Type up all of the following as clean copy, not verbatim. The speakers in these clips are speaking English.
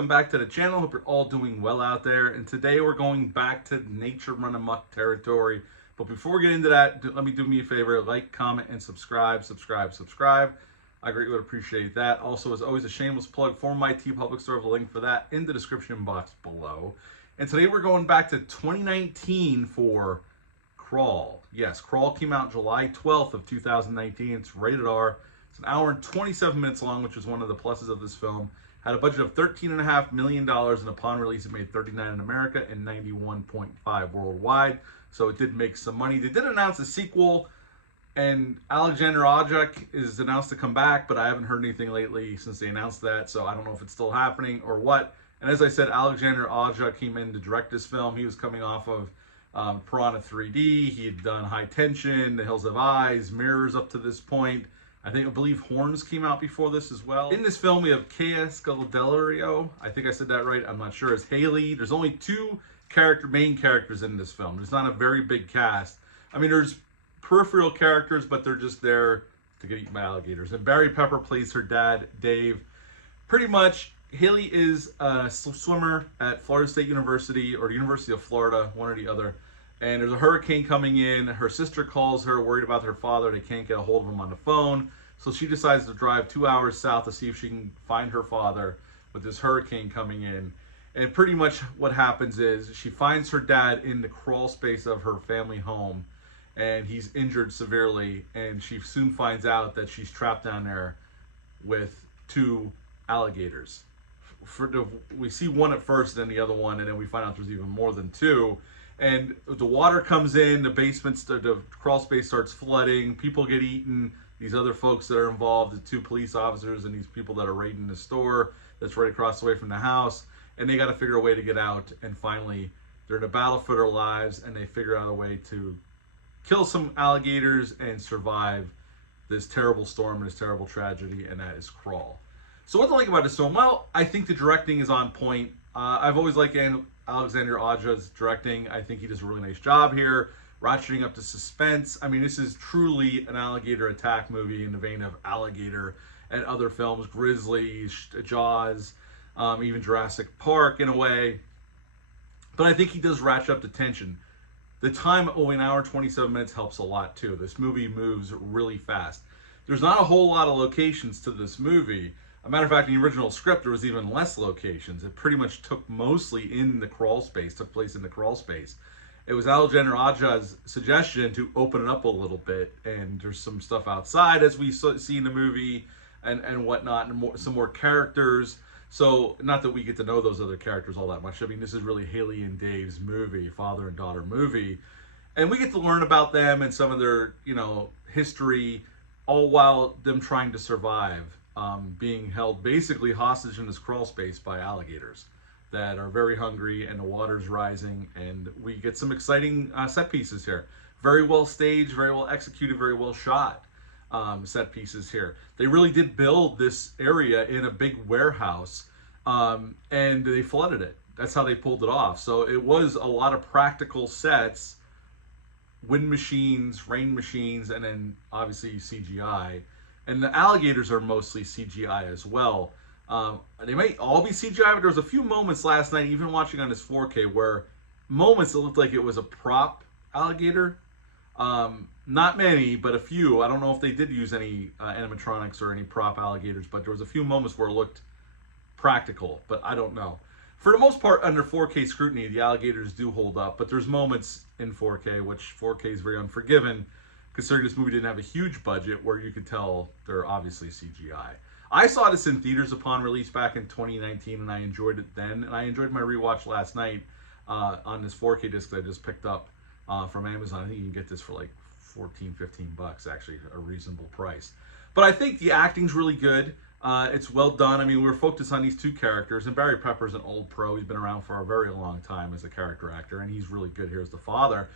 welcome back to the channel. Hope you're all doing well out there. And today we're going back to nature run amok territory. But before we get into that, let me do me a favor, like, comment, and subscribe. I greatly would appreciate that. Also, as always, a shameless plug for my TeePublic store. The link for that in the description box below. And today we're going back to 2019 for Crawl. Yes, Crawl came out July 12th of 2019. It's rated R. It's an hour and 27 minutes long, which is one of the pluses of this film. Had a budget of $13.5 million, and upon release it made $39 in America and $91.5 worldwide. So it did make some money. They did announce a sequel, and Alligator is announced to come back, but I haven't heard anything lately since they announced that, so I don't know if it's still happening or what. And as I said, Alligator came in to direct this film. He was coming off of Piranha 3D. He had done High Tension, The Hills Have Eyes, Mirrors up to this point. I believe Horns came out before this as well. In this film, we have Kea Scodelario. I think I said that right. I'm not sure. As Haley. There's only two main characters in this film. There's not a very big cast. I mean, there's peripheral characters, but they're just there to get eaten by alligators. And Barry Pepper plays her dad, Dave. Pretty much, Haley is a swimmer at Florida State University or the University of Florida, one or the other. And there's a hurricane coming in. Her sister calls her, worried about her father. They can't get a hold of him on the phone. So she decides to drive 2 hours south to see if she can find her father with this hurricane coming in. And pretty much what happens is she finds her dad in the crawl space of her family home. And he's injured severely. And she soon finds out that she's trapped down there with two alligators. We see one at first, then the other one. And then we find out there's even more than two. And the water comes in, the crawl space starts flooding, people get eaten, these other folks that are involved, the two police officers and these people that are raiding the store that's right across the way from the house, and they got to figure a way to get out, and finally they're in a battle for their lives, and they figure out a way to kill some alligators and survive this terrible storm and this terrible tragedy, and that is Crawl. So what do I like about this film? Well, I think the directing is on point. I've always liked Alexander Aja's directing. I think he does a really nice job here, ratcheting up the suspense. I mean, this is truly an alligator attack movie in the vein of Alligator and other films, Grizzly, Jaws, even Jurassic Park in a way. But I think he does ratchet up the tension. The time of an hour and 27 minutes helps a lot too. This movie moves really fast. There's not a whole lot of locations to this movie. A matter of fact, in the original script, there was even less locations. It pretty much took mostly in the crawl space, took place in the crawl space. It was Alexander Aja's suggestion to open it up a little bit, and there's some stuff outside, as we see in the movie, and whatnot, and some more characters. So, not that we get to know those other characters all that much. I mean, this is really Haley and Dave's movie, father and daughter movie. And we get to learn about them and some of their, history, all while them trying to survive. Being held basically hostage in this crawl space by alligators that are very hungry, and the water's rising, and we get some exciting set pieces here. Very well staged, very well executed, very well shot set pieces here. They really did build this area in a big warehouse, and they flooded it. That's how they pulled it off. So it was a lot of practical sets, wind machines, rain machines, and then obviously CGI. And the alligators are mostly CGI as well. They might all be CGI, but there was a few moments last night, even watching on this 4K, where moments it looked like it was a prop alligator. Not many, but a few. I don't know if they did use any animatronics or any prop alligators, but there was a few moments where it looked practical, but I don't know. For the most part, under 4K scrutiny, the alligators do hold up, but there's moments in 4K, which 4K is very unforgiving, considering this movie didn't have a huge budget, where you could tell they're obviously CGI. I saw this in theaters upon release back in 2019, and I enjoyed it then. And I enjoyed my rewatch last night on this 4K disc that I just picked up from Amazon. I think you can get this for like 14, 15 bucks, actually, a reasonable price. But I think the acting's really good. It's well done. I mean, we're focused on these two characters, and Barry Pepper's an old pro. He's been around for a very long time as a character actor, and he's really good here as the father.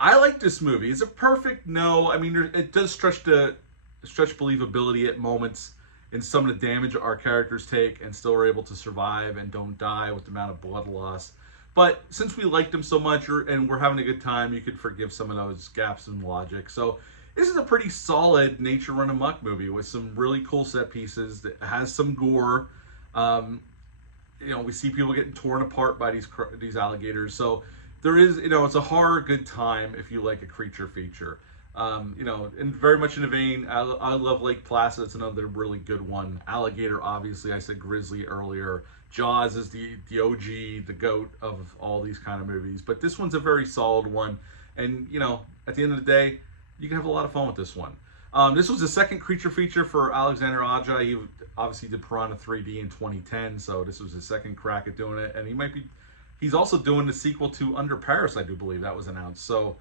I like this movie. Is it perfect? No. I mean, it does stretch believability at moments in some of the damage our characters take, and still are able to survive and don't die with the amount of blood loss. But since we liked them so much, and we're having a good time, you could forgive some of those gaps in logic. So this is a pretty solid nature run amok movie with some really cool set pieces that has some gore. we see people getting torn apart by these alligators. So there is, it's a horror good time if you like a creature feature. And very much in the vein, I love Lake Placid. It's another really good one. Alligator, obviously, I said Grizzly earlier. Jaws is the OG, the GOAT of all these kind of movies. But this one's a very solid one. And, at the end of the day, you can have a lot of fun with this one. This was the second creature feature for Alexander Aja. He obviously did Piranha 3D in 2010, so this was his second crack at doing it. And he's also doing the sequel to Under Paris, I do believe that was announced. So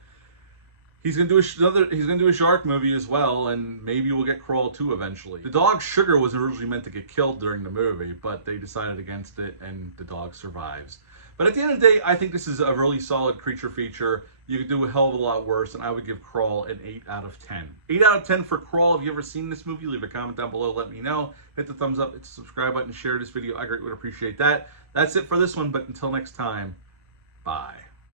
he's gonna do a shark movie as well, and maybe we'll get Crawl 2 eventually. The dog Sugar was originally meant to get killed during the movie, but they decided against it, and the dog survives. But at the end of the day, I think this is a really solid creature feature. You could do a hell of a lot worse, and I would give Crawl an 8 out of 10. 8 out of 10 for Crawl. If you ever seen this movie, leave a comment down below. Let me know. Hit the thumbs up, hit the subscribe button, share this video. I greatly would appreciate that. That's it for this one, but until next time, bye.